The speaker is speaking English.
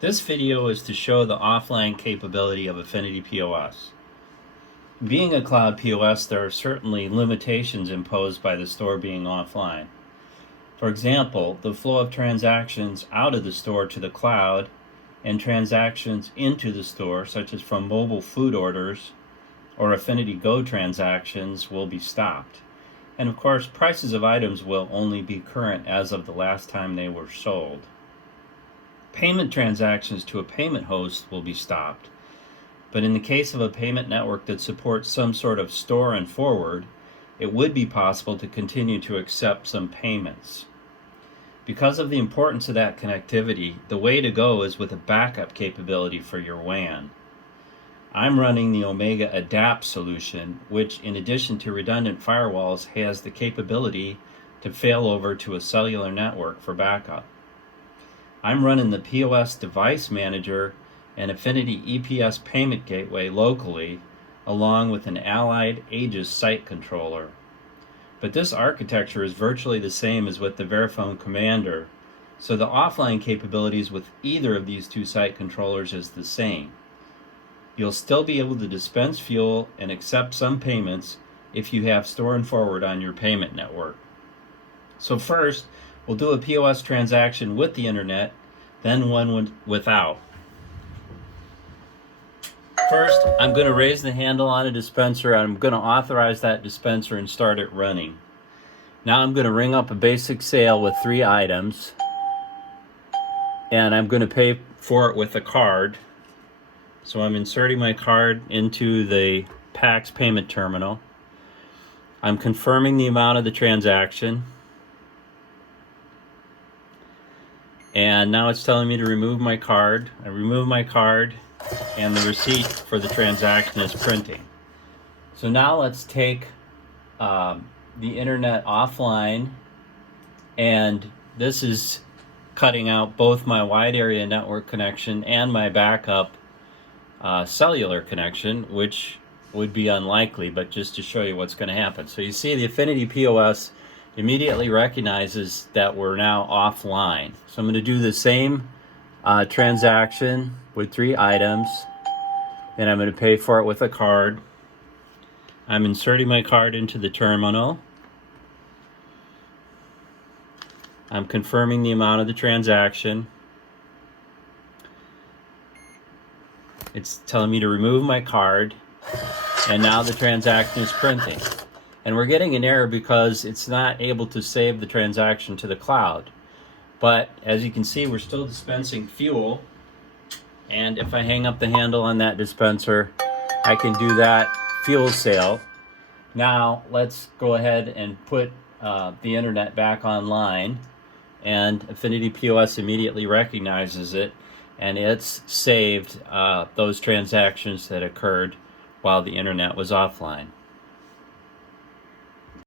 This video is to show the offline capability of Affinity POS. Being a Cloud POS, there are certainly limitations imposed by the store being offline. For example, the flow of transactions out of the store to the cloud and transactions into the store, such as from mobile food orders or Affinity Go transactions, will be stopped. And of course, prices of items will only be current as of the last time they were sold. Payment transactions to a payment host will be stopped, but in the case of a payment network that supports some sort of store and forward, it would be possible to continue to accept some payments. Because of the importance of that connectivity, the way to go is with a backup capability for your WAN. I'm running the Omega Adapt solution, which in addition to redundant firewalls has the capability to fail over to a cellular network for backup. I'm running the POS Device Manager and Affinity EPS Payment Gateway locally, along with an allied Aegis site controller. But this architecture is virtually the same as with the Verifone Commander, so the offline capabilities with either of these two site controllers is the same. You'll still be able to dispense fuel and accept some payments if you have store and forward on your payment network. So first, we'll do a POS transaction with the internet, then one without. First, I'm going to raise the handle on a dispenser, and I'm going to authorize that dispenser and start it running. Now I'm going to ring up a basic sale with 3 items, and I'm going to pay for it with a card. So I'm inserting my card into the PAX payment terminal. I'm confirming the amount of the transaction. And now it's telling me to remove my card. I remove my card, and the receipt for the transaction is printing. So now let's take the internet offline, and this is cutting out both my wide area network connection and my backup cellular connection, which would be unlikely, but just to show you what's going to happen. So you see the Affinity POS immediately recognizes that we're now offline. So I'm going to do the same transaction with 3 items, and I'm going to pay for it with a card. I'm inserting my card into the terminal. I'm confirming the amount of the transaction. It's telling me to remove my card, and now the transaction is printing. And we're getting an error because it's not able to save the transaction to the cloud. But as you can see, we're still dispensing fuel. And if I hang up the handle on that dispenser, I can do that fuel sale. Now let's go ahead and put the internet back online. And Affinity POS immediately recognizes it, and it's saved those transactions that occurred while the internet was offline.